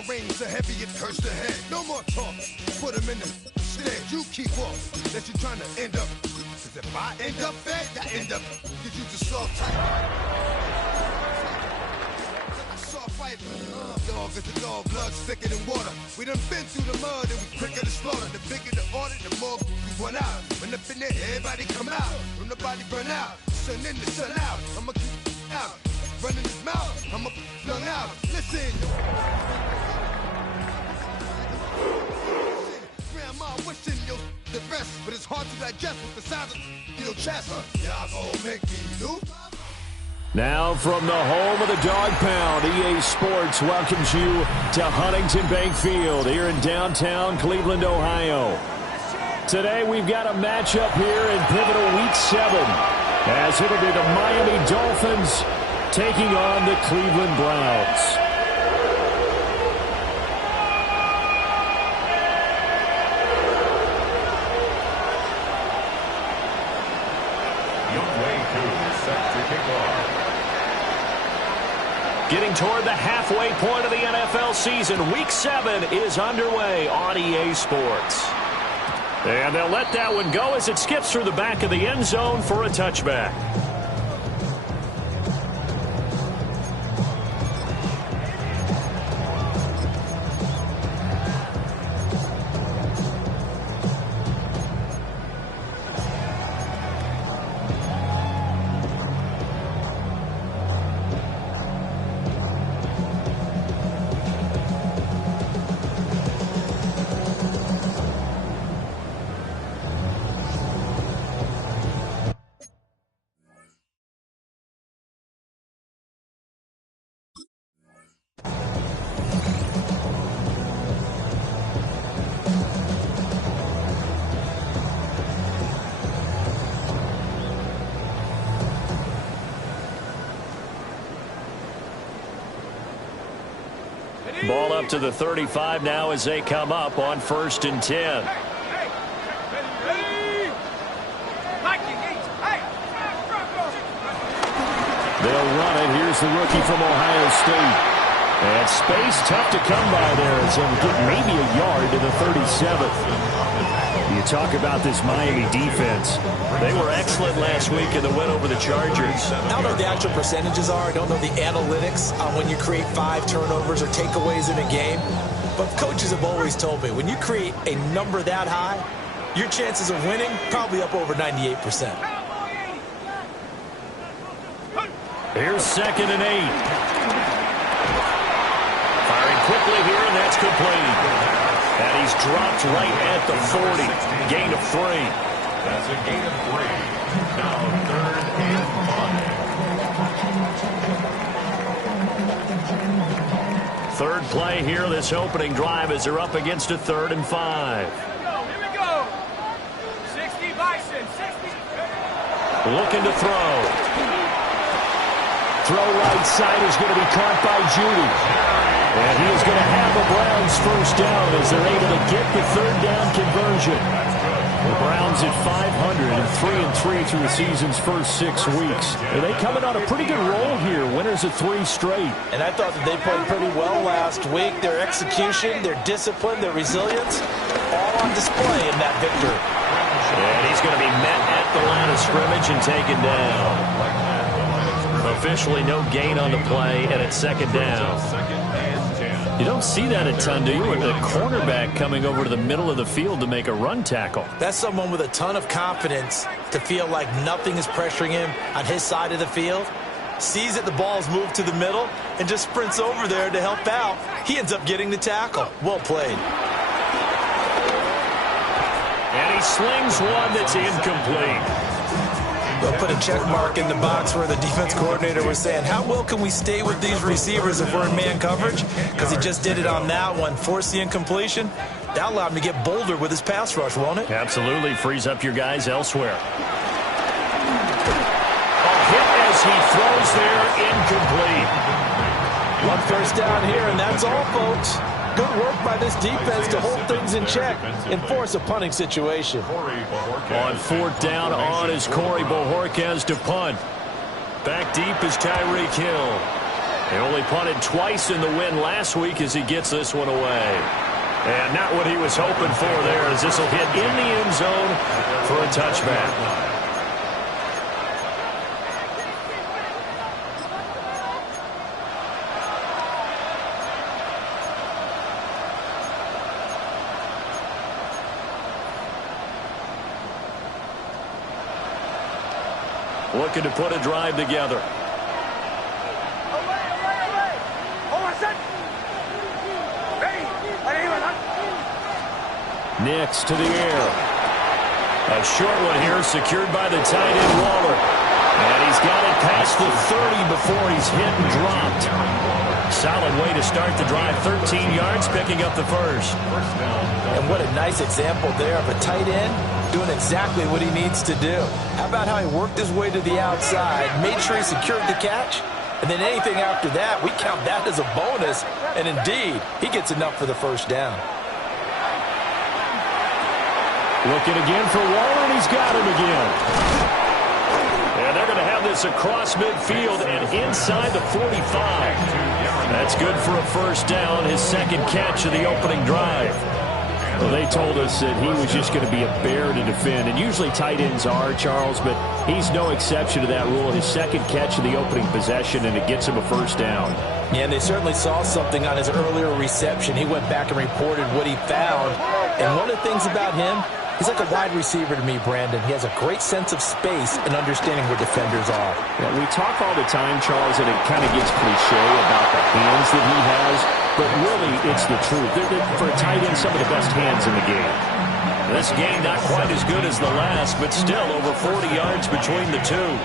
Down range so heavy it hurts the head. No more talk. Put him in the stead. You keep off. That you trying to end up. Cause if I end up fed, I end up. Cause you just soft type. Soft fight. Dog is the dog. Blood's thicker than water. We done been through the mud and we quicker to slaughter. The bigger the order, the more we run out. When up in there, everybody come out. When the body burn out. Sun in the sun out. I'ma keep out. Running his mouth. I'ma flung out. Listen. Grandma wishing you the best, but it's hard to digest with the sound of your chest. Y'all gon' make me loop. Now from the home of the Dog Pound, EA Sports welcomes you to Huntington Bank Field here in downtown Cleveland, Ohio. Today we've got a matchup here in pivotal Week 7, as it'll be the Miami Dolphins taking on the Cleveland Browns. Getting toward the halfway point of the NFL season, Week 7 is underway on EA Sports. And they'll let that one go as it skips through the back of the end zone for a touchback. Ball up to the 35 now as they come up on 1st and 10. They'll run it. Here's the rookie from Ohio State. And space tough to come by there. So get maybe a yard to the 37th. You talk about this Miami defense. They were excellent last week in the win over the Chargers. I don't know what the actual percentages are. I don't know the analytics on when you create 5 turnovers or takeaways in a game. But coaches have always told me when you create a number that high, your chances of winning probably up over 98%. Here's 2nd and 8. Firing quickly here, and that's complete. And he's dropped right at the 40. Gain of 3. That's a gain of 3. Now 3rd and 5. Third play here, this opening drive, as they're up against a 3rd and 5. Here we go. 60 Bison, 60. Looking to throw. Throw right side is going to be caught by Judy. And he is going to have the Browns first down as they're able to get the 3rd down conversion. The Browns at 500 and 3-3 through the season's first 6 weeks. And they coming on a pretty good roll here, winners of 3 straight. And I thought that they played pretty well last week. Their execution, their discipline, their resilience, all on display in that victory. And he's going to be met at the line of scrimmage and taken down. Officially no gain on the play, and it's 2nd down. You don't see that a ton, do you? With the cornerback coming over to the middle of the field to make a run tackle. That's someone with a ton of confidence to feel like nothing is pressuring him on his side of the field. Sees that the ball's moved to the middle and just sprints over there to help out. He ends up getting the tackle. Well played. And he slings one that's incomplete. They'll put a check mark in the box where the defense coordinator was saying, how well can we stay with these receivers if we're in man coverage? Because he just did it on that one, forced the incompletion. That allowed him to get bolder with his pass rush, won't it? Absolutely. Frees up your guys elsewhere. A hit as he throws there, incomplete. 1 first down here, and that's all, folks. Good work by this defense to hold things in check and force a punting situation. On 4th down on is Corey Bojorquez to punt. Back deep is Tyreek Hill. He only punted twice in the win last week as he gets this one away. And not what he was hoping for there, as this will hit in the end zone for a touchback. Looking to put a drive together. Nix to the air. A short one here secured by the tight end Waller. And he's got it past the 30 before he's hit and dropped. Solid way to start the drive. 13 yards, picking up the first. And what a nice example there of a tight end doing exactly what he needs to do. How about how he worked his way to the outside, made sure he secured the catch, and then anything after that, we count that as a bonus. And indeed, he gets enough for the first down. Looking again for Waller, and he's got him again. And they're going to have this across midfield and inside the 45. That's good for a first down, his second catch of the opening drive. Well, they told us that he was just going to be a bear to defend, and usually tight ends are, Charles, but he's no exception to that rule. His second catch of the opening possession, and it gets him a first down. Yeah, and they certainly saw something on his earlier reception. He went back and reported what he found, and one of the things about him, he's like a wide receiver to me, Brandon. He has a great sense of space and understanding where defenders are. Yeah, we talk all the time, Charles, and it kind of gets cliche about the hands that he has, but really it's the truth. They're, for a tight end, some of the best hands in the game. This game not quite as good as the last, but still over 40 yards between the two.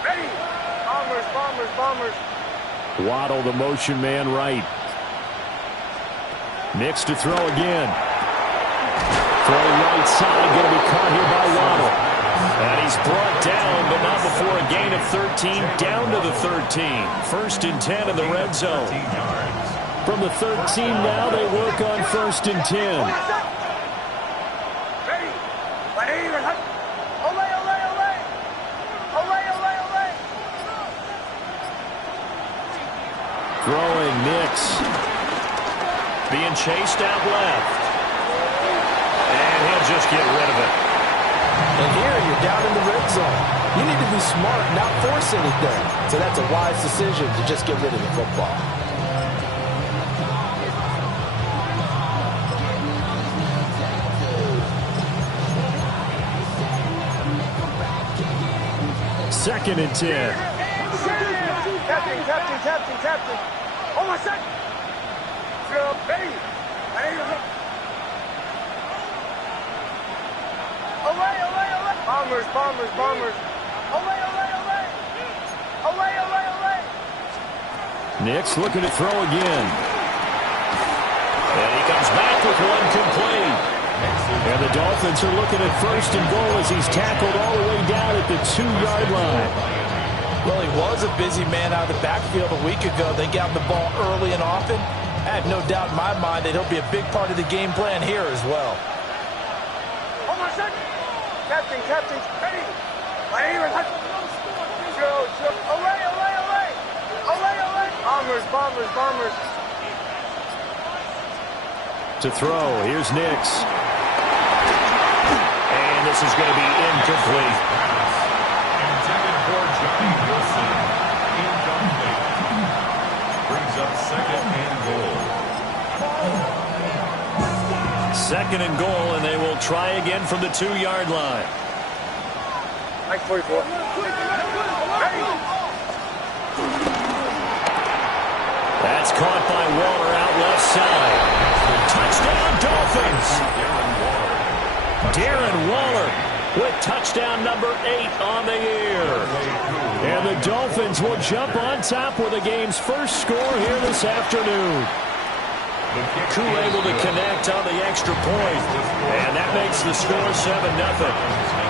Ready. Bombers. Waddle, the motion man, right. Nix to throw again. Throw right side, going to be caught here by Waddle. And he's brought down, but not before a gain of 13, down to the 13. First and 10 in the red zone. From the 13 now, they work on first and 10. Throwing Nix. Being chased out left. And he'll just get rid of it. And here you're down in the red zone. You need to be smart, not force anything. So that's a wise decision to just get rid of the football. Second and 10. Captain. On my second. Ready. Away. Bombers. Away. Nix looking to throw again. And he comes back with one complete. And the Dolphins are looking at first and goal as he's tackled all the way down at the 2-yard line. Well, he was a busy man out of the backfield a week ago. They got the ball early and often. I have no doubt in my mind that he'll be a big part of the game plan here as well. On my second. Captain. Ready. Away. Bombers. To throw, here's Nix. And this is going to be incomplete. Intended for Johnny Wilson. Incomplete. Brings up second and goal. Second and goal, and they will try again from the 2-yard line. Mike 44. That's caught by Waller out left side. Touchdown, Dolphins. Darren Waller with touchdown number 8 on the year. And the Dolphins will jump on top with the game's first score here this afternoon. Koo able to connect on the extra point. And that makes the score 7-0.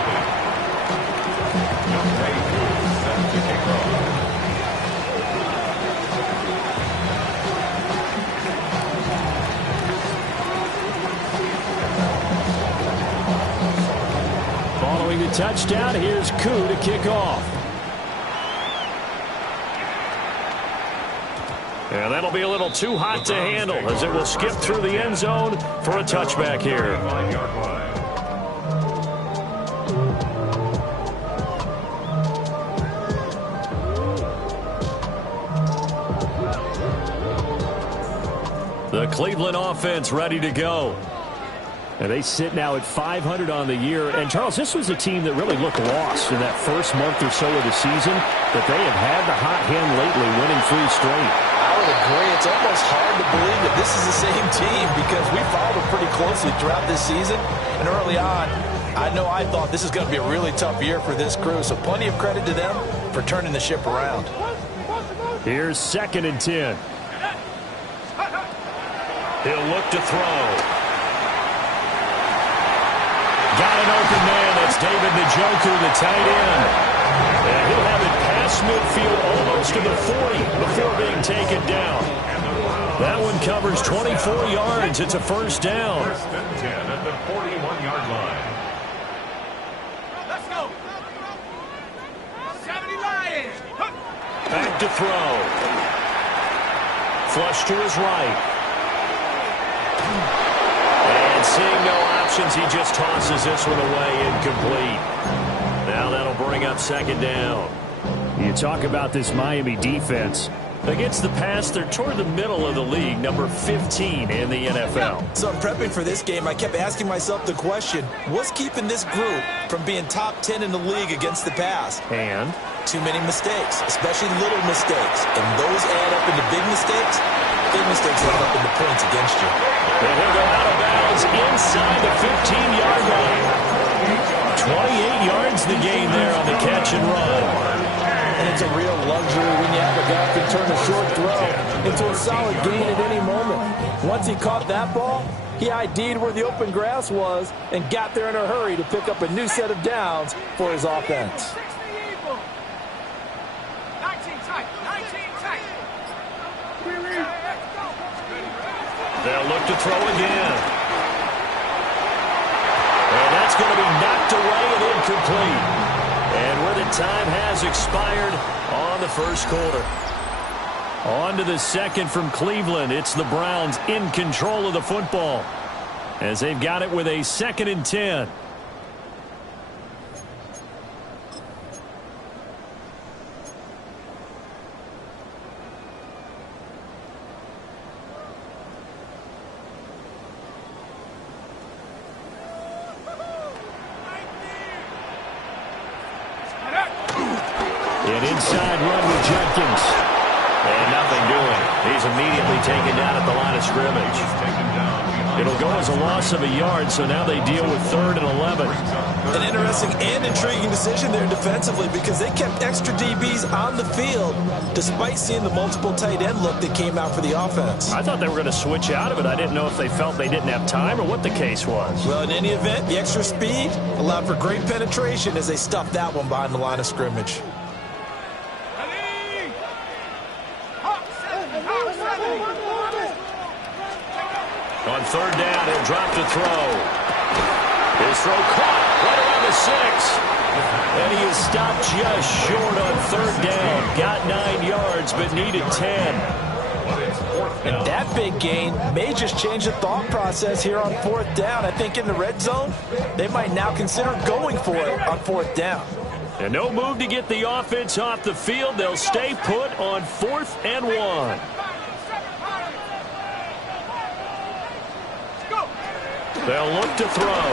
touchdown. Here's Koo to kick off. And that'll be a little too hot to handle as it will skip through the end zone for a touchback here. The Cleveland offense ready to go. And they sit now at 500 on the year. And, Charles, this was a team that really looked lost in that first month or so of the season, but they have had the hot hand lately, winning 3 straight. I would agree. It's almost hard to believe that this is the same team because we followed them pretty closely throughout this season. And early on, I know I thought this is going to be a really tough year for this crew, so plenty of credit to them for turning the ship around. Here's 2nd and 10. He'll look to throw. Got an open man. That's David Njoku, the tight end. And he'll have it past midfield almost to the 40 before being taken down. That one covers 24 yards. It's a first down. 1st and 10 at the 41-yard line. Let's go. 70 Lions. Back to throw. Flush to his right. And seeing no options, he just tosses this one away, incomplete. Now that'll bring up 2nd down. You talk about this Miami defense. Against the pass, they're toward the middle of the league, number 15 in the NFL. So I'm prepping for this game. I kept asking myself the question, what's keeping this group from being top 10 in the league against the pass? And Too many mistakes, especially little mistakes. And those add up into big mistakes. Big mistakes add up into points against you. And he'll go out of bounds inside the 15-yard line. 28 yards the gain there on the catch and run. And it's a real luxury when you have a guy who can turn a short throw into a solid gain at any moment. Once he caught that ball, he ID'd where the open grass was and got there in a hurry to pick up a new set of downs for his offense. 19 tight. 19 tight. They'll look to throw again. And that's going to be knocked away and incomplete. And where the time has expired on the first quarter. On to the second from Cleveland. It's the Browns in control of the football as they've got it with a 2nd and 10. An inside run with Jenkins. And nothing doing. He's immediately taken down at the line of scrimmage. It'll go as a loss of a yard, so now they deal with 3rd and 11. An interesting and intriguing decision there defensively because they kept extra DBs on the field despite seeing the multiple tight end look that came out for the offense. I thought they were going to switch out of it. I didn't know if they felt they didn't have time or what the case was. Well, in any event, the extra speed allowed for great penetration as they stuffed that one behind the line of scrimmage. On 3rd down, he'll drop to throw. His throw caught right around the 6. And he is stopped just short on 3rd down. Got 9 yards, but needed 10. And that big gain may just change the thought process here on 4th down. I think in the red zone, they might now consider going for it on 4th down. And no move to get the offense off the field. They'll stay put on 4th and 1. They'll look to throw.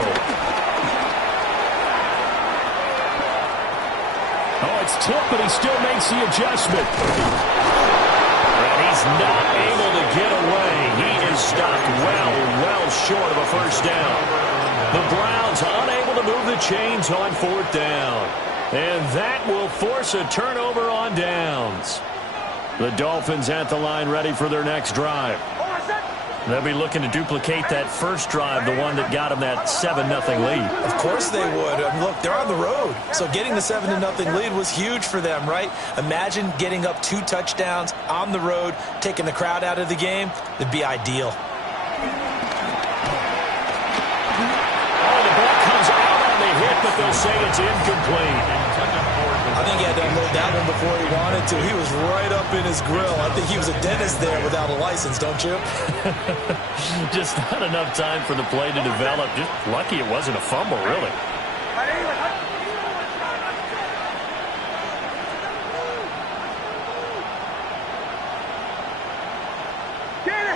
Oh, it's tipped, but he still makes the adjustment. And he's not able to get away. He is stopped well short of a first down. The Browns unable to move the chains on 4th down. And that will force a turnover on downs. The Dolphins at the line ready for their next drive. They'll be looking to duplicate that first drive, the one that got them that 7-0 lead. Of course they would. Look, they're on the road. So getting the 7-0 lead was huge for them, right? Imagine getting up 2 touchdowns on the road, taking the crowd out of the game. It'd be ideal. Oh, the ball comes out on the hit, but but they'll say it's incomplete. I think he had to unload that one before he wanted to. He was right up in his grill. I think he was a dentist there without a license, don't you? Just not enough time for the play to develop. Just lucky it wasn't a fumble, really.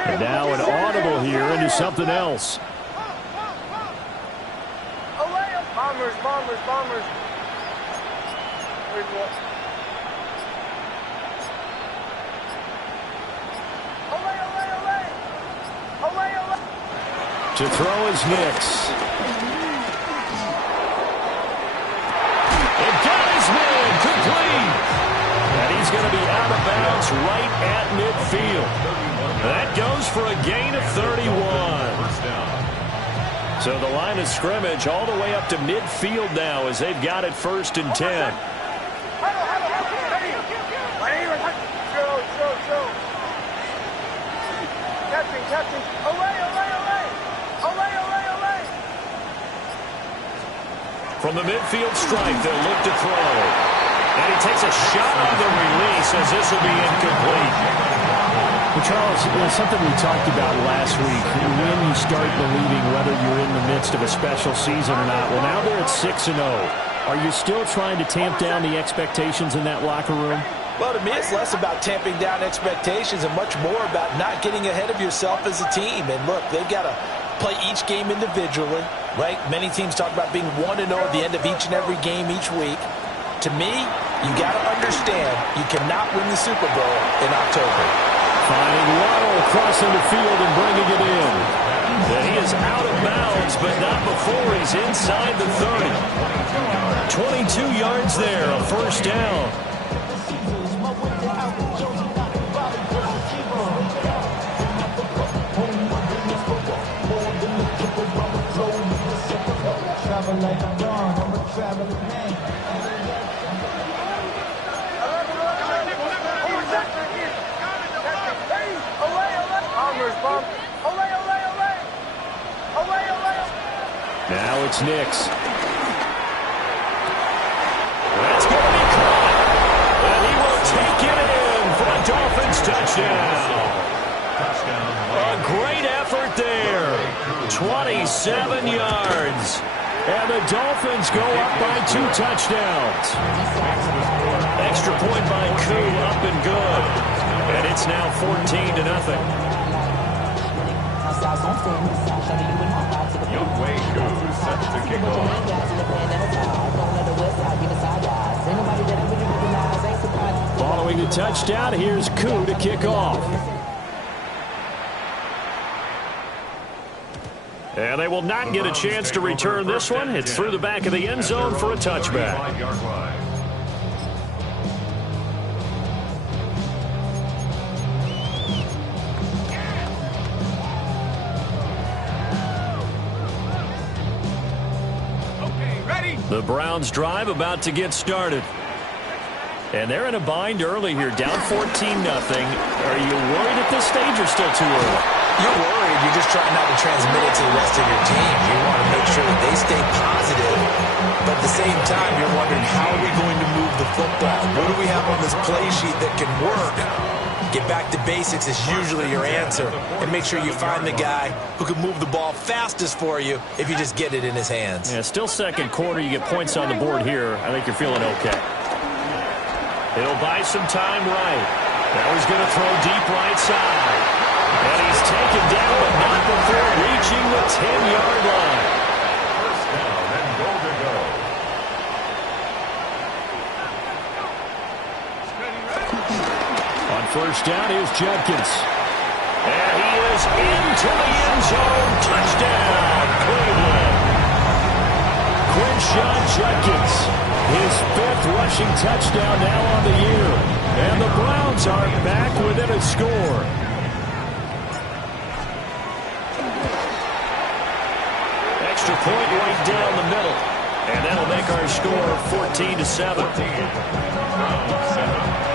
And now an audible here into something else. Bombers, bombers, bombers. To throw is Nix. It got his man complete. And he's going to be out of bounds right at midfield. That goes for a gain of 31. So the line of scrimmage all the way up to midfield now as they've got it 1st and 10. Captain, away. From the midfield stripe, they'll look to throw. And he takes a shot on the release as this will be incomplete. Well, Charles, something we talked about last week, when you start believing whether you're in the midst of a special season or not. Well, now they're at 6-0. Are you still trying to tamp down the expectations in that locker room? Well, to me, it's less about tamping down expectations and much more about not getting ahead of yourself as a team. And look, they've got to play each game individually, right? Many teams talk about being 1-0 at the end of each and every game each week. To me, you got to understand you cannot win the Super Bowl in October. Finding Waddle crossing the field and bringing it in. And he is out of bounds, but not before he's inside the 30. 22 yards there, a 1st down. Now it's Nix. That's going to be caught. And he will take it in for a Dolphins touchdown. A great effort there. 27 yards. And the Dolphins go up by 2 touchdowns. Extra point by Koo, up and good. And it's now 14-0. Younghoe Koo sets the kickoff. Following the touchdown, here's Koo to kick off. And they will not get a chance to return this one. It's through the back of the end zone for a touchback. The Browns drive about to get started. And they're in a bind early here, down 14-0. Are you worried at this stage or still too early? You're worried. You're just trying not to transmit it to the rest of your team. You want to make sure that they stay positive. But at the same time, you're wondering, how are we going to move the football? What do we have on this play sheet that can work? Get back to basics is usually your answer. And make sure you find the guy who can move the ball fastest for you if you just get it in his hands. Yeah, still 2nd quarter. You get points on the board here. I think you're feeling okay. He'll buy some time right. Now he's going to throw deep right side. And he's taken down, but not before reaching the 10-yard line. 1st down and goal to go. On 1st down, here's Judkins. And he is into the end zone. Touchdown, Cleveland. Quinshon Judkins, his 5th rushing touchdown now on the year. And the Browns are back within a score. Extra point right down the middle. And that'll make our score 14-7. Browns 7.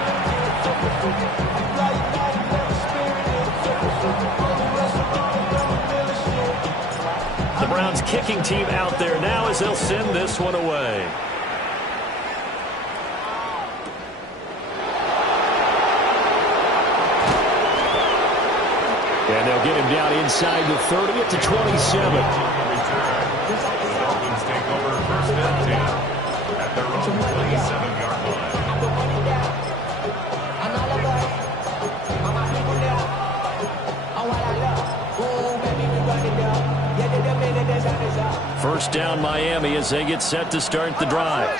The Browns kicking team out there now as they'll send this one away. And they'll get him down inside the 30 at the 27. The Dolphins take over first and 10 at their own 27-yard line. First down Miami as they get set to start the drive.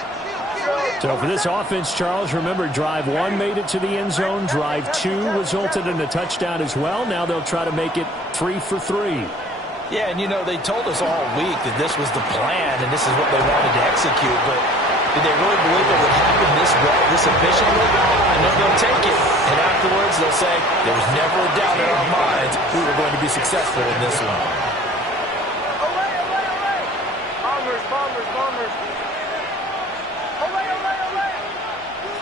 So for this offense, Charles, remember, drive 1 made it to the end zone. Drive 2 resulted in a touchdown as well. Now they'll try to make it 3 for 3. Yeah, and you know, they told us all week that this was the plan and this is what they wanted to execute, but did they really believe it would happen this well, this efficiently? I know they'll take it, and afterwards they'll say, there was never a doubt in our minds we were going to be successful in this one. Away, away, away! Bombers, bombers, bombers! Away, away, away!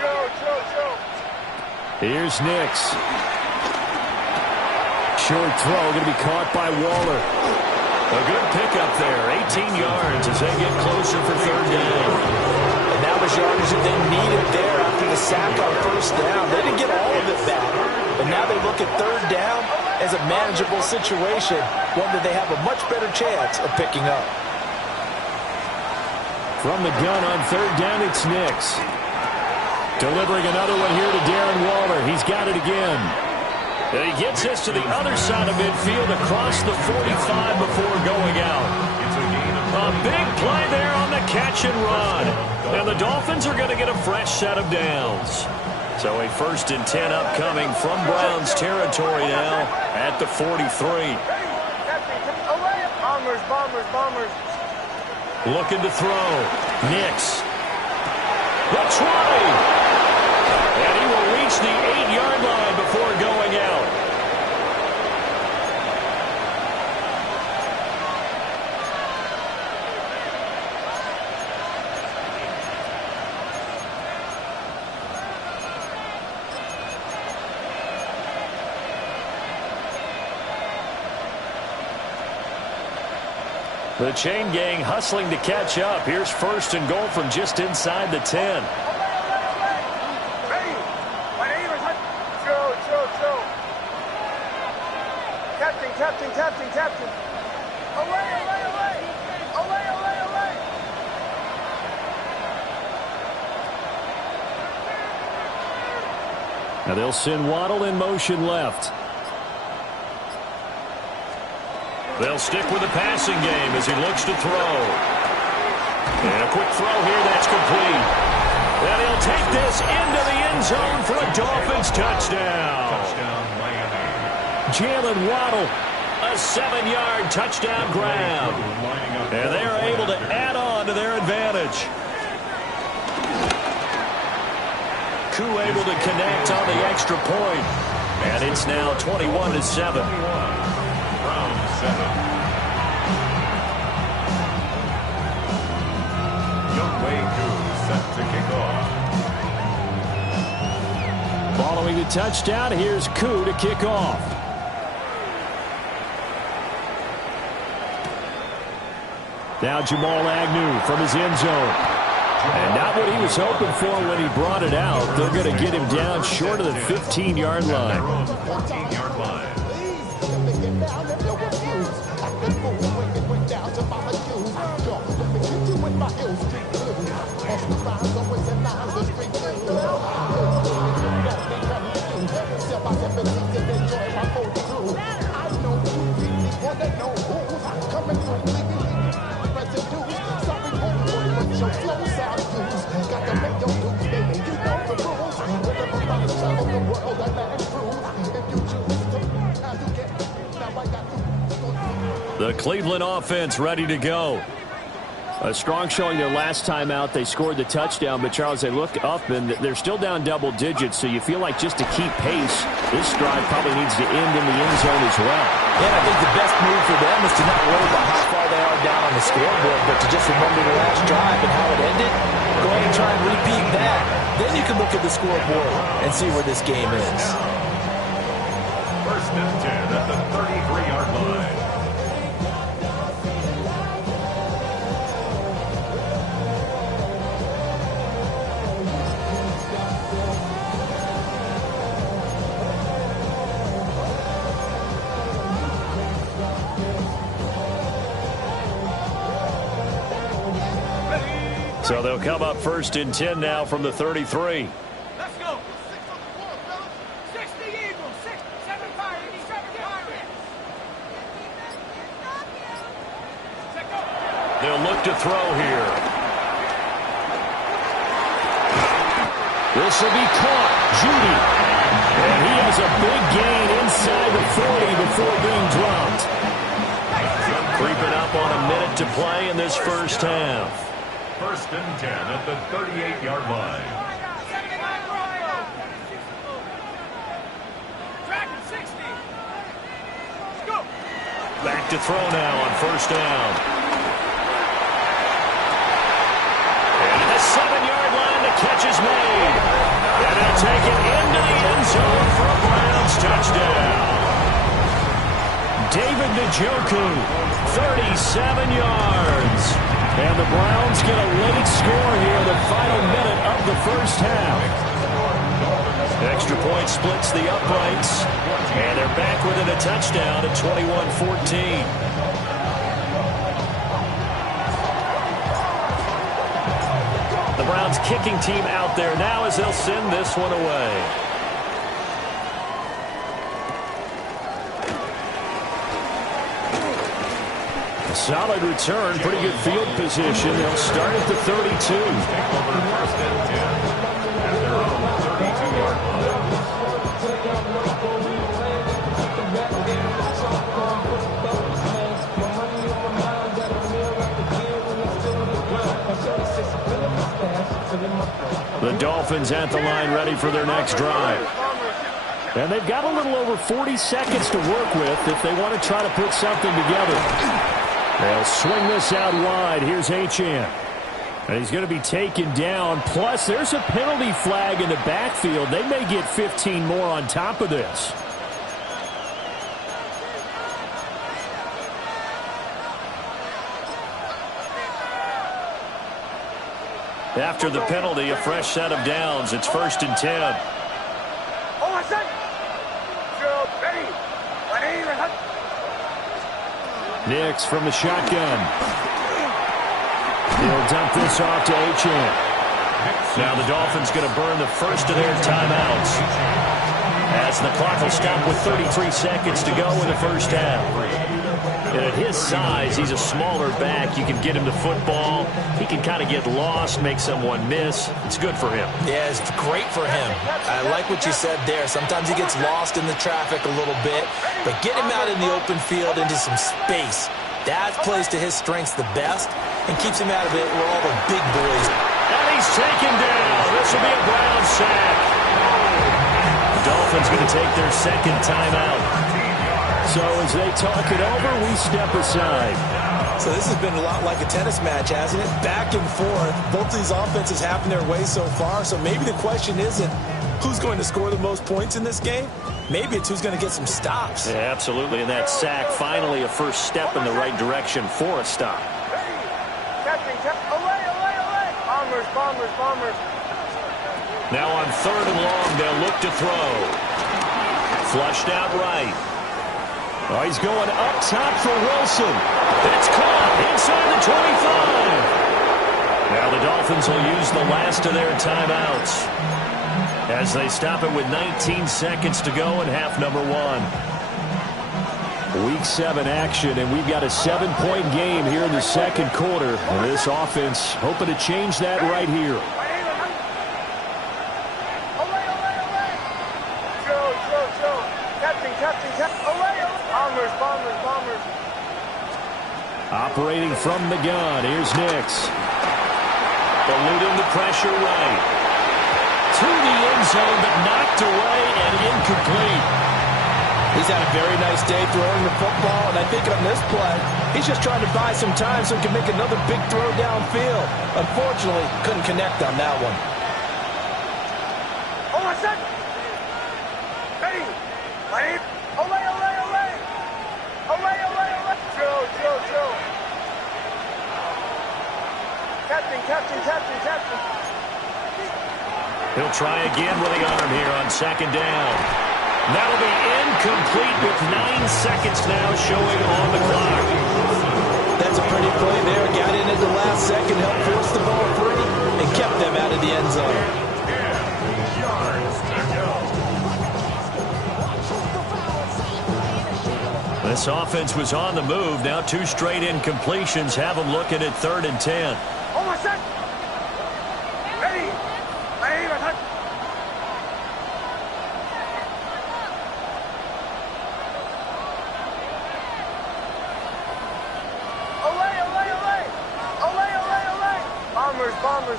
Show. Here's Nix. Short throw going to be caught by Waller. A good pickup there, 18 yards as they get closer for third down. And that was yardage that they needed there after the sack on first down. They didn't get all of it back, but now they look at third down as a manageable situation, one that they have a much better chance of picking up. From the gun on third down, it's Nix. Delivering another one here to Darren Waller. He's got it again. And he gets this to the other side of midfield across the 45 before going out. A big play there on the catch and run. And the Dolphins are going to get a fresh set of downs. So a 1st and 10 upcoming from Browns territory now at the 43. Bombers, bombers, bombers. Looking to throw. Nix. The try. And he will reach the 8-yard line before going out. The chain gang hustling to catch up. Here's 1st and goal from just inside the 10. Captain. Away. Now they'll send Waddle in motion left. They'll stick with the passing game as he looks to throw. And a quick throw here, that's complete. And he'll take this into the end zone for a Dolphins touchdown. Touchdown, Miami. Jalen Waddle, a 7-yard touchdown grab. And they are able to add on to their advantage. Koo able to connect on the extra point. And it's now 21-7. Round 7. Younghoe Koo set to kick off. Following the touchdown, here's Koo to kick off. Now Jamal Agnew from his end zone. And not what he was hoping for when he brought it out. They're going to get him down short of the 15-yard line. 14-yard line. The Cleveland offense ready to go. A strong showing their last time out. They scored the touchdown, but Charles, they look up and they're still down double digits, so you feel like just to keep pace, this drive probably needs to end in the end zone as well. Yeah, I think the best move for them is to not worry about how far they are down on the scoreboard, but to just remember the last drive and how it ended. Go ahead and try and repeat that. Then you can look at the scoreboard and see where this game is. 1st and 10 at the 33-yard line. So they'll come up 1st and 10 now from the 33. Let's go. 60 Eagles, 75, 87 Pirates. They'll look to throw here. This will be caught. Judy. And he has a big gain inside the 40 before being dropped. Creeping up on a minute to play in this first half. 1st and 10 at the 38-yard line. Back to throw now on 1st down. And the 7-yard line, the catch is made. And they'll take it into the end zone for a Browns touchdown. David Njoku, 37 yards. And the Browns get a late score here, the final minute of the first half. Extra point splits the uprights. And they're back within a touchdown at 21-14. The Browns kicking team out there now as they'll send this one away. A solid return, pretty good field position. They'll start at the 32. Take over 1st and 10 at their own 32-yard line. The Dolphins at the line ready for their next drive. And they've got a little over 40 seconds to work with if they want to try to put something together. They'll swing this out wide. Here's Achane. And he's going to be taken down. Plus, there's a penalty flag in the backfield. They may get 15 more on top of this. After the penalty, a fresh set of downs. It's 1st and 10. Nix from the shotgun. He'll dump this off to Achane. Now the Dolphins going to burn the first of their timeouts as the clock will stop with 33 seconds to go in the first half. And at his size, he's a smaller back. You can get him the football. He can kind of get lost, make someone miss. It's good for him. Yeah, it's great for him. I like what you said there. Sometimes he gets lost in the traffic a little bit, but get him out in the open field into some space. That plays to his strengths the best and keeps him out of it where all the big boys. And he's taken down. This will be a Brown sack. The Dolphins going to take their second timeout. So as they talk it over, we step aside. So this has been a lot like a tennis match, hasn't it? Back and forth. Both these offenses having their way so far. So maybe the question isn't who's going to score the most points in this game. Maybe it's who's going to get some stops. Yeah, absolutely. And that sack, finally a first step in the right direction for a stop. Bombers. Now on 3rd and long, they'll look to throw. Flushed out right. Oh, he's going up top for Wilson. It's caught inside the 25. Now the Dolphins will use the last of their timeouts as they stop it with 19 seconds to go in half number 1. Week 7 action, and we've got a 7-point game here in the second quarter. And this offense hoping to change that right here. Bombers. Operating from the gun, here's Nix. Eluding the pressure right. To the end zone, but knocked away and incomplete. He's had a very nice day throwing the football, and I think on this play, he's just trying to buy some time so he can make another big throw downfield. Unfortunately, couldn't connect on that one. Captain. He'll try again with the arm here on 2nd down. That'll be incomplete with 9 seconds now showing on the clock. That That's a pretty play there. Got in at the last second, helped force the ball free, and kept them out of the end zone. 10 yards to go. This offense was on the move. Now 2 straight incompletions have them looking at 3rd and 10. Almost set. Ready. Ready.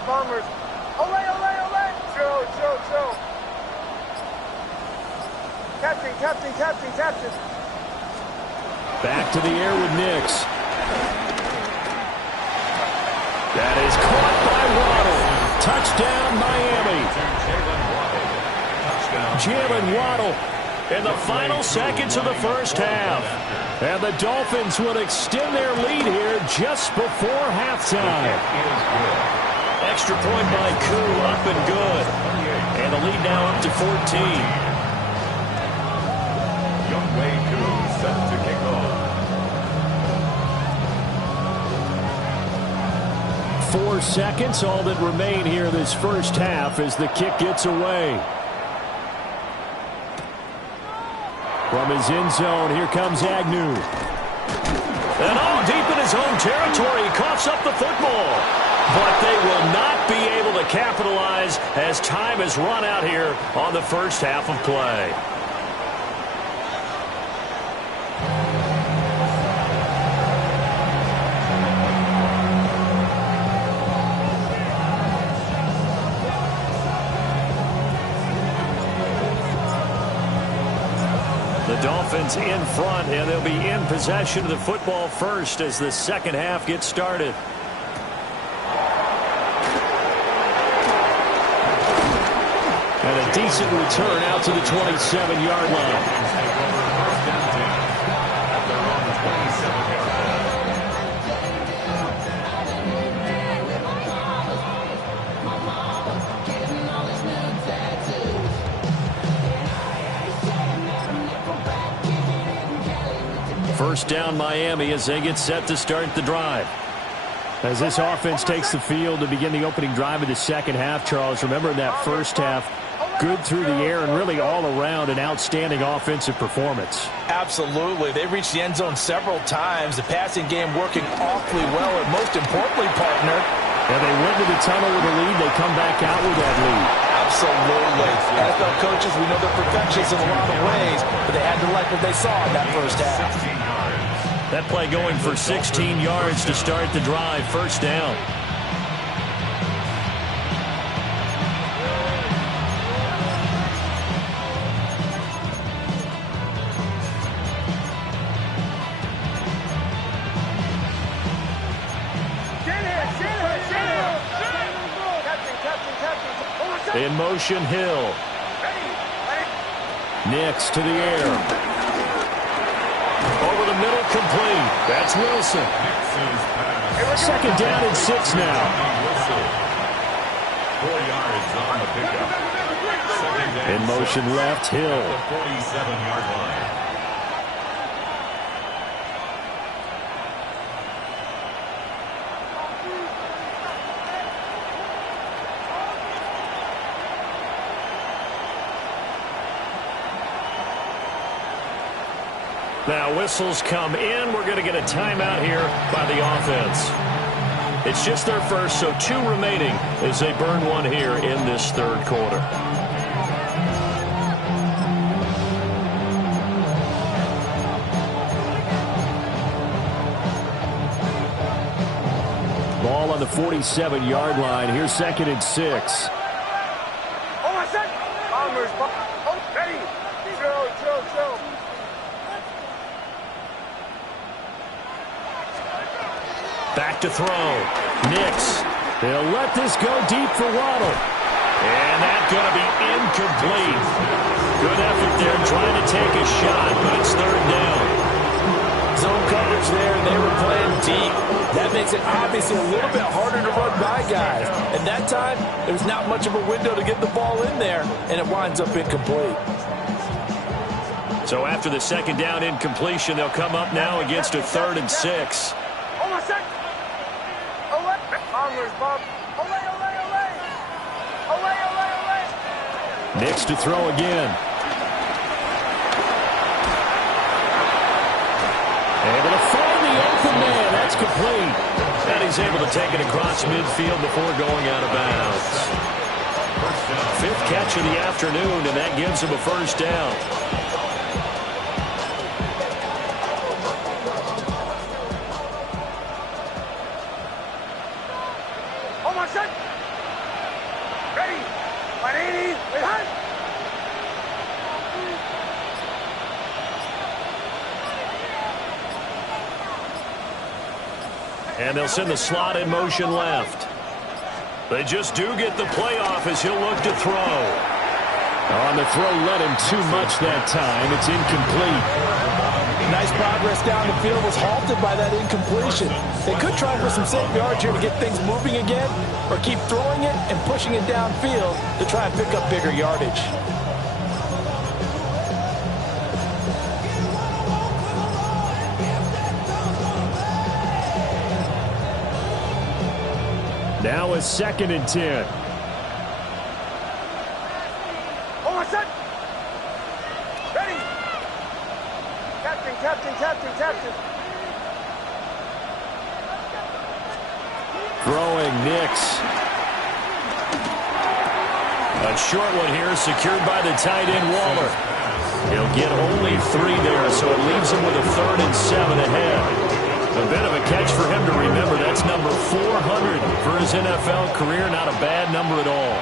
Bombers. Olay. Chill. Captain. Back to the air with Nix. That is caught by Waddle. Touchdown, Miami. Jalen Waddle in the final seconds of the first half. And the Dolphins will extend their lead here just before halftime. Extra point by Koo, up and good. And the lead now up to 14. Younghoe Koo set to kick off. 4 seconds, all that remain here this first half as the kick gets away. From his end zone, here comes Agnew. And all deep in his own territory, he coughs up the football. But they will not be able to capitalize as time has run out here on the first half of play. The Dolphins in front, and they'll be in possession of the football first as the second half gets started. And a decent return out to the 27-yard line. First down Miami as they get set to start the drive. As this offense takes the field to begin the opening drive of the second half, Charles, remember in that first half, good through the air and really all around an outstanding offensive performance. Absolutely. They reached the end zone several times. The passing game working awfully well, and most importantly, partner. And they went to the tunnel with a lead. They come back out with that lead. Absolutely. NFL coaches, we know they're perfectionists in a lot of ways, but they had to like what they saw in that first half. That play going for 16 yards to start the drive. First down. In motion, Hill. Nix to the air. Over the middle, complete. That's Wilson. Second down and 6 now. 4 yards on the pickup. In motion, left, Hill. 47-yard line. Now whistles come in. We're going to get a timeout here by the offense. It's just their first, so 2 remaining as they burn one here in this third quarter. Ball on the 47-yard line. Here's second and 6. Back to throw. Nix. They'll let this go deep for Waddle. And that's going to be incomplete. Good effort there trying to take a shot, but it's third down. Zone coverage there, and they were playing deep. That makes it obviously a little bit harder to run by guys. And that time, there's not much of a window to get the ball in there, and it winds up incomplete. So after the second down incompletion, they'll come up now against a 3rd and 6. Nix to throw again. Able to find the open man. That's complete. And he's able to take it across midfield before going out of bounds. Fifth catch of the afternoon, and that gives him a first down. And they'll send the slot in motion left. They just do get the playoff as he'll look to throw. On the throw, led him too much that time. It's incomplete. Nice progress down the field, was halted by that incompletion. They could try for some safe yards here to get things moving again, or keep throwing it and pushing it downfield to try and pick up bigger yardage. Now a 2nd and 10. Ready. Captain. Throwing Nix. A short one here secured by the tight end Waller. He'll get only 3 there, so it leaves him with a 3rd and 7 ahead. A bit of a catch for him to remember. That's number 400 for his NFL career. Not a bad number at all.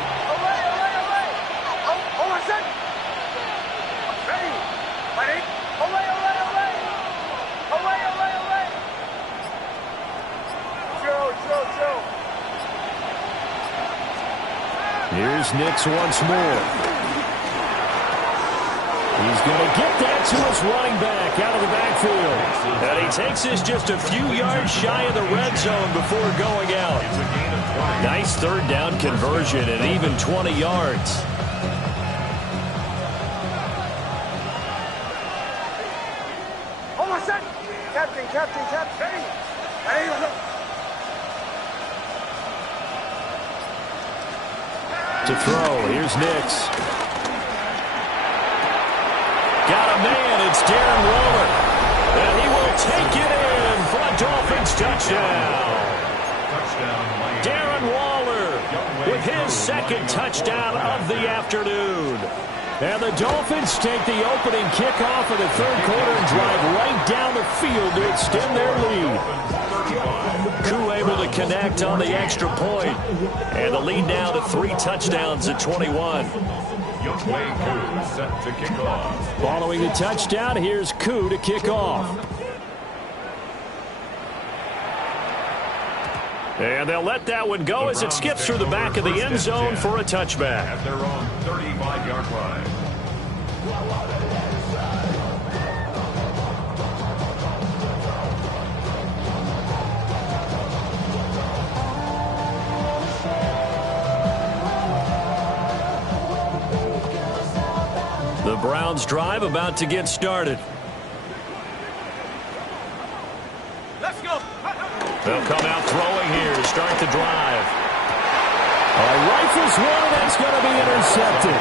Here's Nix once more. He's going to get that to his running back out of the backfield. And he takes this just a few yards shy of the red zone before going out. Nice 3rd down conversion and even 20 yards. Captain. To throw, here's Nix. Got a man, it's Darren Waller. And he will take it in for a Dolphins touchdown. Darren Waller with his 2nd touchdown of the afternoon. And the Dolphins take the opening kickoff of the 3rd quarter and drive right down the field to extend their lead. Koo able to connect on the extra point. And the lead now to 3 touchdowns at 21. Younghoe Koo set to kick off. Following the touchdown, here's Koo to kick off. And they'll let that one go as it skips through the back of the end zone for a touchback. At their own 35-yard line. The Browns drive about to get started. Let's go. They'll come out throwing here to start the drive. Rifles one, that's going to be intercepted.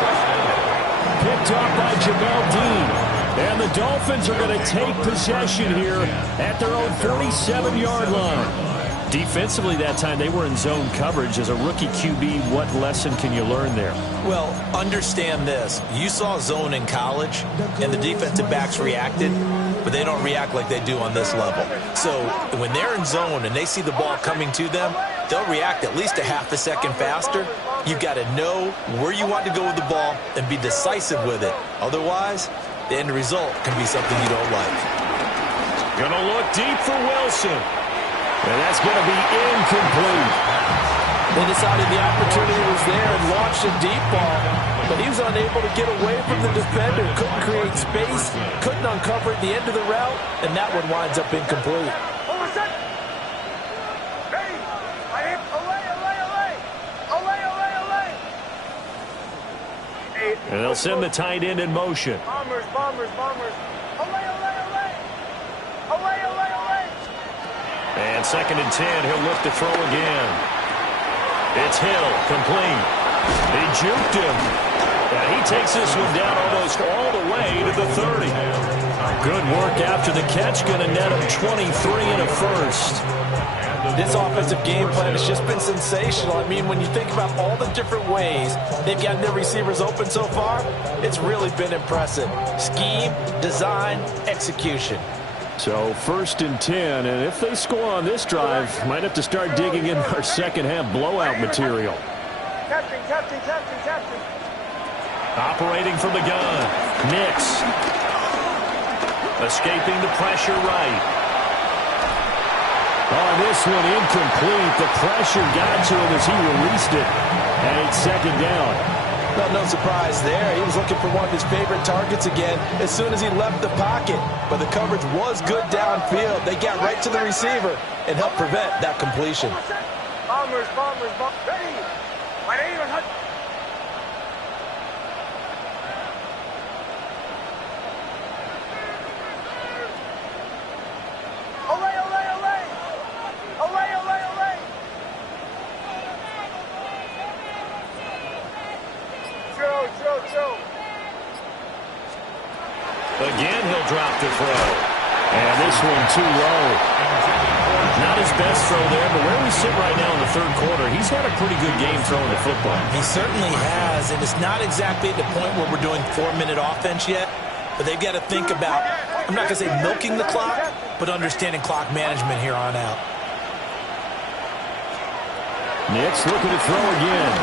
Picked up by Jamel Dean. And the Dolphins are going to take possession here at their own 47-yard line. Defensively that time, they were in zone coverage. As a rookie QB, what lesson can you learn there? Well, understand this. You saw zone in college, and the defensive backs reacted, but they don't react like they do on this level. So when they're in zone and they see the ball coming to them, they'll react at least a half a second faster. You've got to know where you want to go with the ball and be decisive with it. Otherwise, the end result can be something you don't like. Gonna look deep for Wilson. And that's going to be incomplete. They decided the opportunity was there and launched a deep ball, but he was unable to get away from the defender, couldn't create space, couldn't uncover at the end of the route, and that one winds up incomplete. And they'll send the tight end in motion. Bombers. And 2nd and 10, he'll look to throw again. It's Hill, complete. He juked him. And he takes this one down almost all the way to the 30. Good work after the catch. Going to net him 23 and a first. This offensive game plan has just been sensational. I mean, when you think about all the different ways they've gotten their receivers open so far, it's really been impressive. Scheme, design, execution. So 1st and 10, and if they score on this drive, might have to start digging in our second half blowout material. Captain. Operating from the gun, Nix. Escaping the pressure right. Oh, this one incomplete. The pressure got to him as he released it. And it's 2nd down. Well, no surprise there. He was looking for one of his favorite targets again as soon as he left the pocket. But the coverage was good downfield. They got right to the receiver and helped prevent that completion. Bombers. Ready. Right here. Again, he'll drop the throw. And this one too low. Not his best throw there, but where we sit right now in the 3rd quarter, he's had a pretty good game throwing the football. He certainly has, and it's not exactly at the point where we're doing 4-minute offense yet, but they've got to think about, I'm not going to say milking the clock, but understanding clock management here on out. Nix looking to throw again.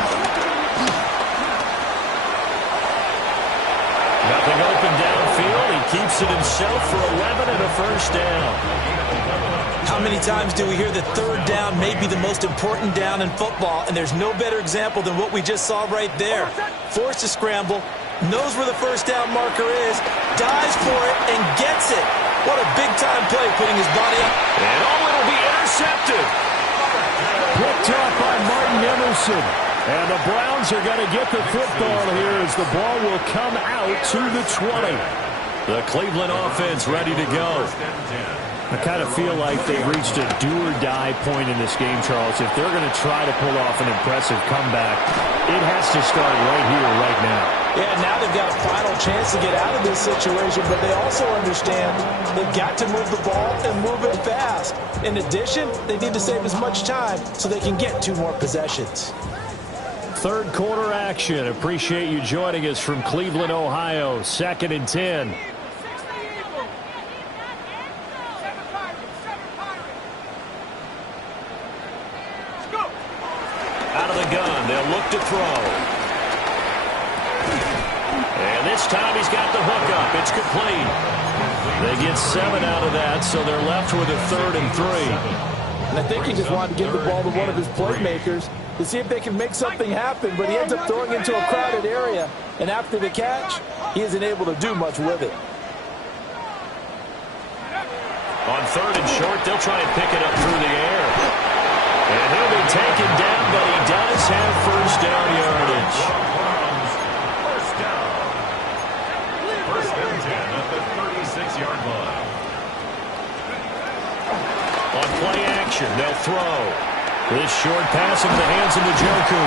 Nothing open downfield. He keeps it himself for 11 and a first down. How many times do we hear that 3rd down may be the most important down in football, and there's no better example than what we just saw right there. Forced to scramble, knows where the first down marker is, dives for it, and gets it. What a big-time play, putting his body up. And it'll be intercepted. Picked up by Martin Emerson. And the Browns are going to get the football here as the ball will come out to the 20. The Cleveland offense ready to go. I kind of feel like they've reached a do-or-die point in this game, Charles. If they're going to try to pull off an impressive comeback, it has to start right here, right now. Yeah, now they've got a final chance to get out of this situation, but they also understand they've got to move the ball and move it fast. In addition, they need to save as much time so they can get 2 more possessions. 3rd quarter action. Appreciate you joining us from Cleveland, Ohio. 2nd and 10. Out of the gun, they'll look to throw. And this time he's got the hook up. It's complete. They get 7 out of that, so they're left with a 3rd and 3. And I think he just wanted to give the ball to one of his playmakers to see if they can make something happen, but he ends up throwing into a crowded area, and after the catch, he isn't able to do much with it. On 3rd and short, they'll try and pick it up through the air. And he'll be taken down, but he does have first down yardage. First and 10 at the 36-yard line. On play action, they'll throw. This short pass into the hands of Njoku.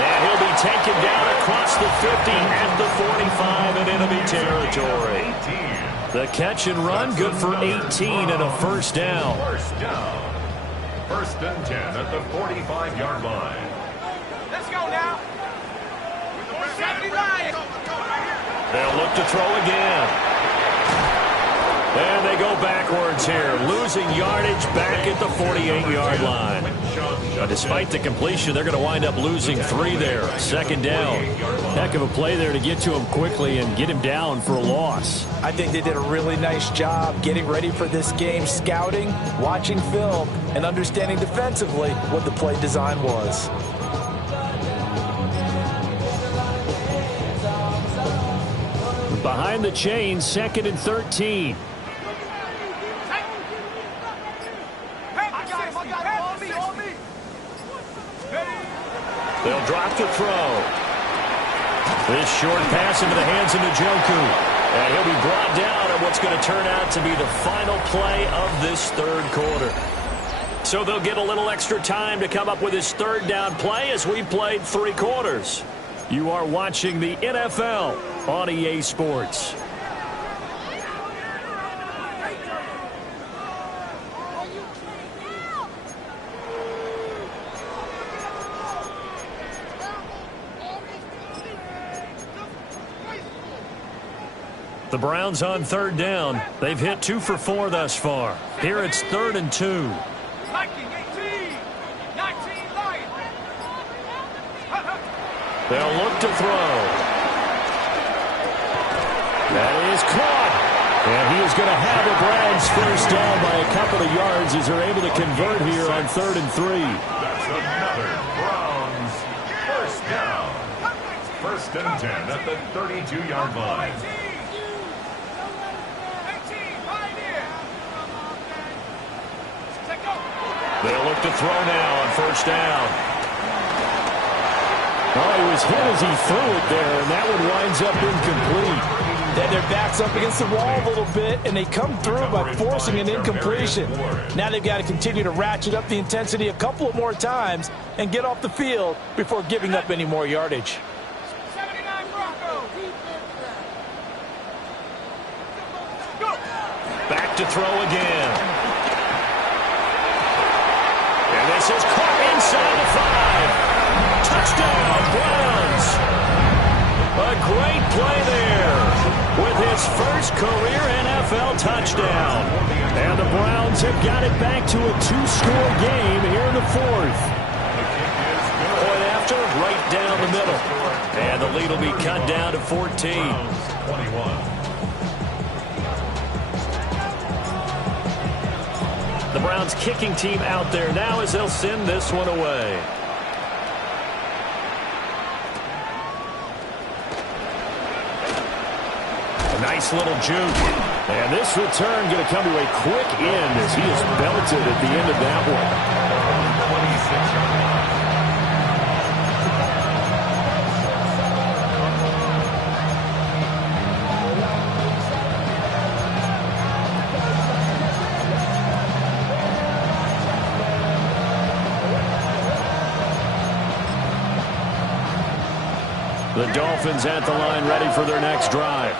And he'll be taken down across the 50 at the 45 in enemy territory. The catch and run, good for 18 and a first down. First down. First and 10 at the 45-yard line. Let's go now. 79. They'll look to throw again. And they go backwards here, losing yardage back at the 48-yard line. But despite the completion, they're going to wind up losing 3 there. 2nd down. Heck of a play there to get to him quickly and get him down for a loss. I think they did a really nice job getting ready for this game, scouting, watching film, and understanding defensively what the play design was. Behind the chains, 2nd and 13. They'll drop the throw. This short pass into the hands of Njoku. And he'll be brought down at what's going to turn out to be the final play of this 3rd quarter. So they'll get a little extra time to come up with his third down play as we played 3 quarters. You are watching the NFL on EA Sports. The Browns on third down. They've hit 2 for 4 thus far. Here it's 3rd and 2. They'll look to throw. That is caught. And he is going to have the Browns first down by a couple of yards as they're able to convert here on 3rd and 3. That's another Browns first down. 1st and 10 at the 32-yard line. They'll look to throw now on 1st down. Oh, he was hit as he threw it there, and that one winds up incomplete. Then their back's up against the wall a little bit, and they come through by forcing an incompletion. Now they've got to continue to ratchet up the intensity a couple of more times and get off the field before giving up any more yardage. 79 Broncos. Back to throw again. And this is caught inside the 5. Touchdown, Browns. A great play there with his first career NFL touchdown. And the Browns have got it back to a 2-score game here in the 4th. Point after, right down the middle. And the lead will be cut down to 14. 21. The Browns kicking team out there now as they'll send this one away. A nice little juke. And this return going to come to a quick end as he is belted at the end of that one. 26. The Dolphins at the line ready for their next drive.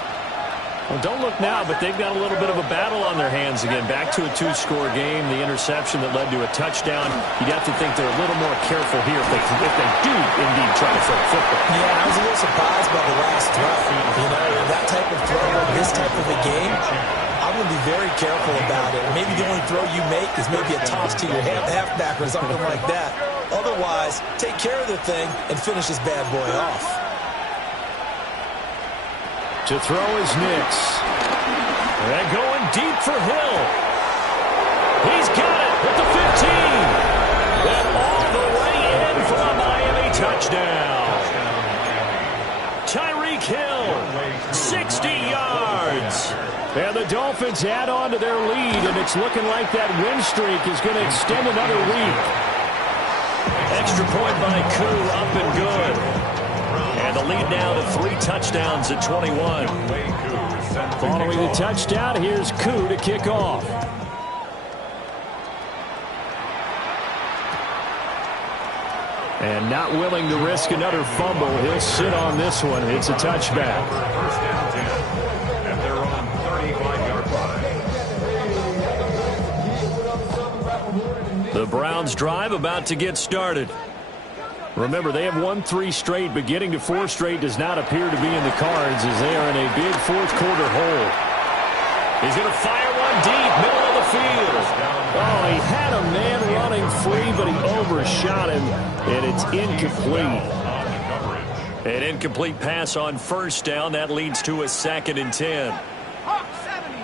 Well, don't look now, but they've got a little bit of a battle on their hands again. Back to a 2-score game. The interception that led to a touchdown. You'd have to think they're a little more careful here if they do indeed try to throw a football. Yeah, I was a little surprised by the last throw. You know, that type of throw in this type of a game, I'm going to be very careful about it. Maybe the only throw you make is maybe a toss to your halfback or something like that. Otherwise, take care of the thing and finish this bad boy off. To throw is Nix. And going deep for Hill. He's got it at the 15. And all the way in for a Miami touchdown. Tyreek Hill, 60 yards. And the Dolphins add on to their lead, and it's looking like that win streak is going to extend another week. Extra point by Koo, up and good. And the lead now to 3 touchdowns at 21. Following the touchdown, here's Koo to kick off. And not willing to risk another fumble, he'll sit on this one. It's a touchback. First and 10 at their own 35-yard line. The Browns drive about to get started. Remember, they have won 3 straight, but getting to 4 straight does not appear to be in the cards as they are in a big 4th quarter hole. He's going to fire one deep, middle of the field. Oh, he had a man running free, but he overshot him, and it's incomplete. An incomplete pass on 1st down. That leads to a 2nd and 10. Hawk 70,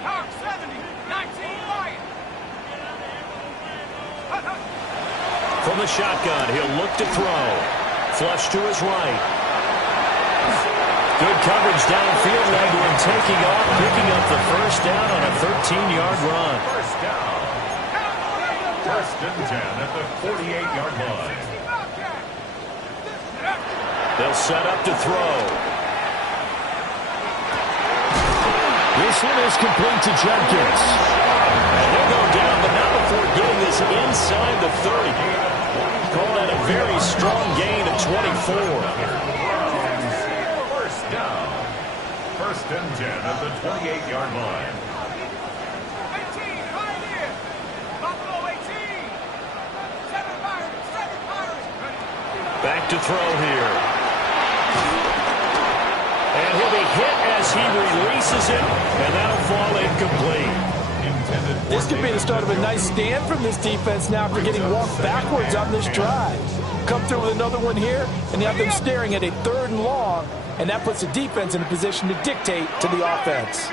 19 Lions. From the shotgun, he'll look to throw. Flush to his right. Good coverage downfield led to him taking off, picking up the 1st down on a 13-yard run. First down. 1st and 10 at the 48-yard line. They'll set up to throw. This one is complete to Jenkins. And he'll go down, but not before getting this is inside the 30. Call that a very strong gain of 24. First down. First and 10 at the 28-yard line. 18, Pioneer. Buffalo 18. 7 Pirates, 7 Pirates. Back to throw here. And he'll be hit as he releases it, and that'll fall incomplete. This could be the start of a nice stand from this defense now after getting walked backwards on this drive. Come through with another one here, and you have them staring at a 3rd and long, and that puts the defense in a position to dictate to the offense.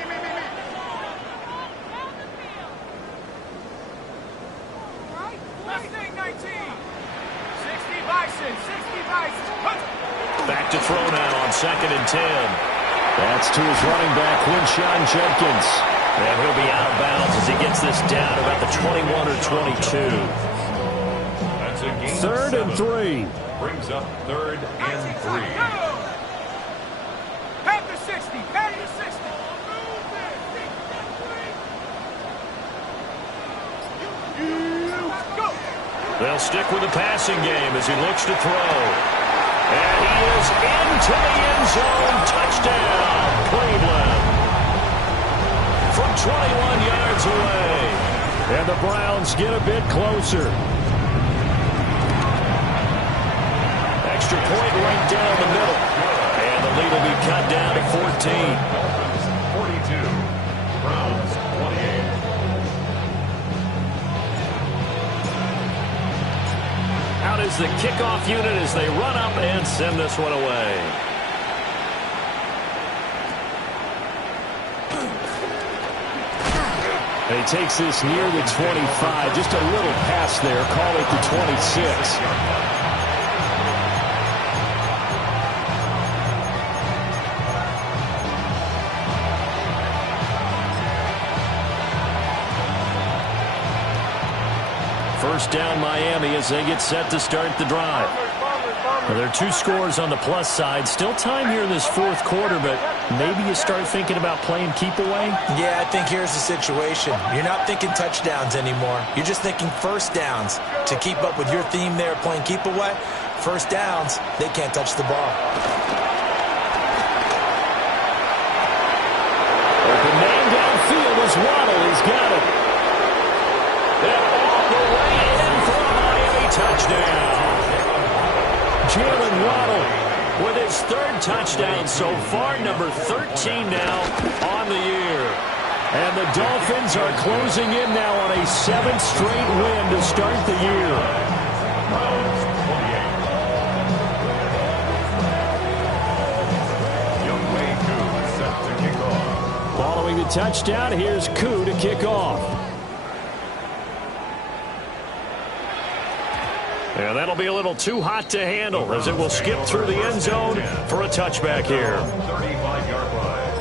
Mustang 19. 60 Bison, 60 Bison. Back to throw now on 2nd and 10. That's to his running back, Quinshon Judkins. And he'll be out of bounds as he gets this down about the 21 or 22. That's a gain 3rd and 3. Brings up 3rd and 3. Panther 60, Panther 60. Go. They'll stick with the passing game as he looks to throw. And he is into the end zone. Touchdown, Cleveland. From 21 yards away. And the Browns get a bit closer. Extra point right down the middle. And the lead will be cut down to 14. 42. Browns 28. Out is the kickoff unit as they run up and send this one away. And he takes this near the 25. Just a little pass there. Call it the 26. First down Miami as they get set to start the drive. Well, there are 2 scores on the plus side. Still time here in this 4th quarter, but maybe you start thinking about playing keep away? Yeah, I think here's the situation. You're not thinking touchdowns anymore. You're just thinking first downs. To keep up with your theme there, playing keep away, first downs, they can't touch the ball. Open man downfield as Waddle. He's got it. And all the way in for a Miami touchdown. Jalen Waddle with his 3rd touchdown so far, number 13 now on the year. And the Dolphins are closing in now on a 7th straight win to start the year. Browns 28. Younghoe Koo set to kick off. Following the touchdown, here's Koo to kick off. And that'll be a little too hot to handle as it will skip through the end zone for a touchback here. 35-yard line.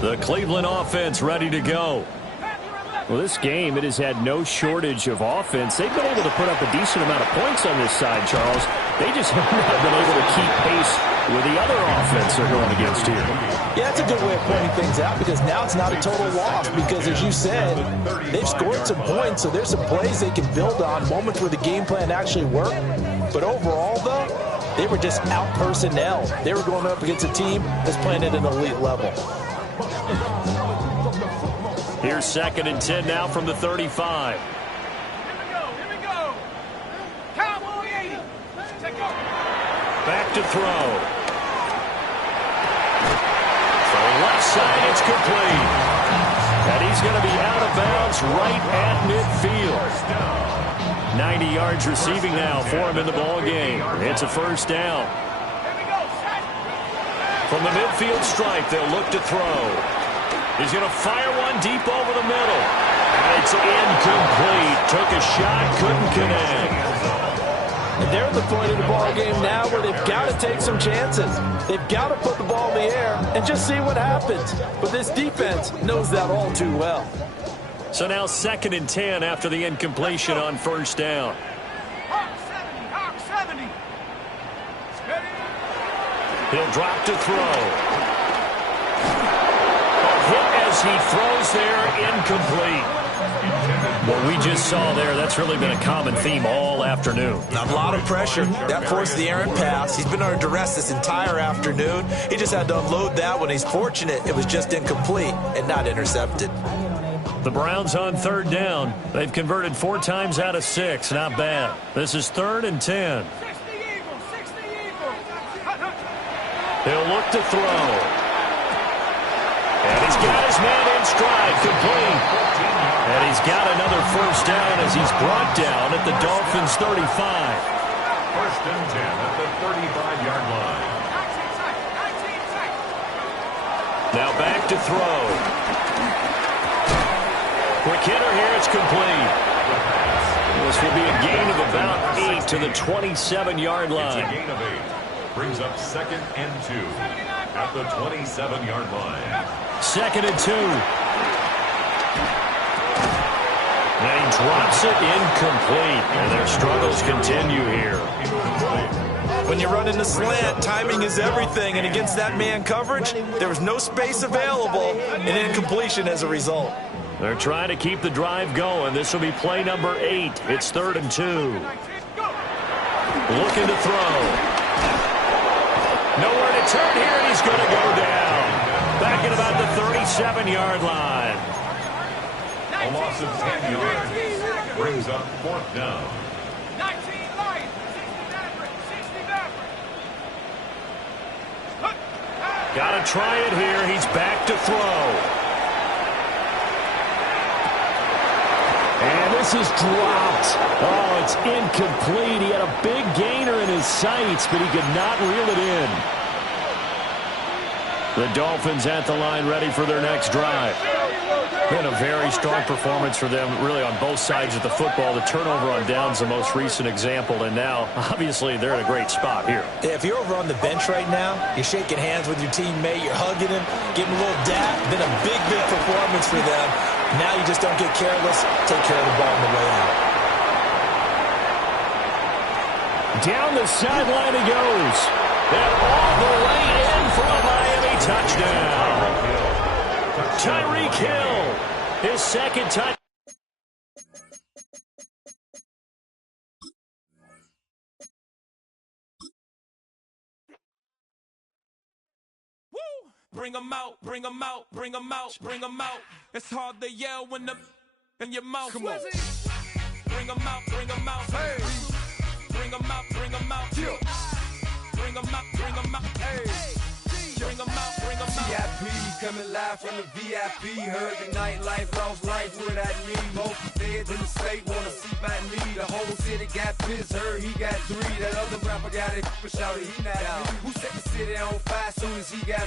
The Cleveland offense ready to go. Well, this game, it has had no shortage of offense. They've been able to put up a decent amount of points on this side, Charles. They just have not been able to keep pace with the other offense they're going against here. Yeah, that's a good way of pointing things out because now it's not a total loss because, as you said, they've scored some points, so there's some plays they can build on, moments where the game plan actually worked. But overall, though, they were just out-personnel. They were going up against a team that's playing at an elite level. Here's 2nd and 10 now from the 35. Here we go. Cowboy 80. Take off. Back to throw. For left side, it's complete. And he's going to be out of bounds right at midfield. 90 yards receiving now for him in the ball game. It's a first down. From the midfield stripe, they'll look to throw. He's going to fire one deep over the middle. And it's incomplete. Took a shot, couldn't connect. And they're at the point of the ball game now where they've got to take some chances. They've got to put the ball in the air and just see what happens. But this defense knows that all too well. So now 2nd and 10 after the incompletion on first down. Hawk 70. He'll drop to throw. hit as he throws there, incomplete. What we just saw there, that's really been a common theme all afternoon. A lot of pressure. That forced the errant pass. He's been under duress this entire afternoon. He just had to unload that one. He's fortunate it was just incomplete and not intercepted. The Browns on third down. They've converted 4 times out of 6. Not bad. This is 3rd and 10. He'll look to throw. And he's got his man in stride, complete. And he's got another first down as he's brought down at the Dolphins' 35. 1st and 10 at the 35-yard line. Now back to throw. Quick hitter here, it's complete. This will be a gain of about 8 to the 27-yard line. It's a gain of 8. Brings up 2nd and 2 at the 27-yard line. 2nd and 2. And he drops it incomplete. And their struggles continue here. When you run in the slant, timing is everything. And against that man coverage, there was no space available and incompletion as a result. They're trying to keep the drive going. This will be play number 8. It's 3rd and 2. Looking to throw. Nowhere to turn here, and he's going to go down. Back at about the 37-yard line. A loss of 10 yards. Brings up 4th down. 19 Lions, 60 Mavericks. Got to try it here. He's back to throw. And this is dropped. Oh, it's incomplete. He had a big gainer in his sights, but he could not reel it in. The Dolphins at the line ready for their next drive. Been a very strong performance for them, really, on both sides of the football. The turnover on downs the most recent example, and now, obviously, they're in a great spot here. Yeah, if you're over on the bench right now, you're shaking hands with your teammate, you're hugging him, giving him a little dap. Been a big, big performance for them. Now you just don't get careless. Take care of the ball on the way out. Down the sideline he goes. And all the way in for a Miami touchdown. Tyreek Hill, his 2nd touchdown. Bring 'em out, bring 'em out, bring 'em out, bring 'em out. It's hard to yell when the in your mouth. Come on. Bring 'em out, bring 'em out. Hey. Bring 'em out, bring 'em out. Yeah. Bring 'em out, bring 'em out. Hey. Bring 'em out, bring 'em out. VIP coming live from the VIP. Heard the nightlife, lost life without me. Most feds in the state wanna see by me. The whole city got pissed, heard he got 3. That other rapper got it, but shouted he not me. Who set the city on fire soon as he got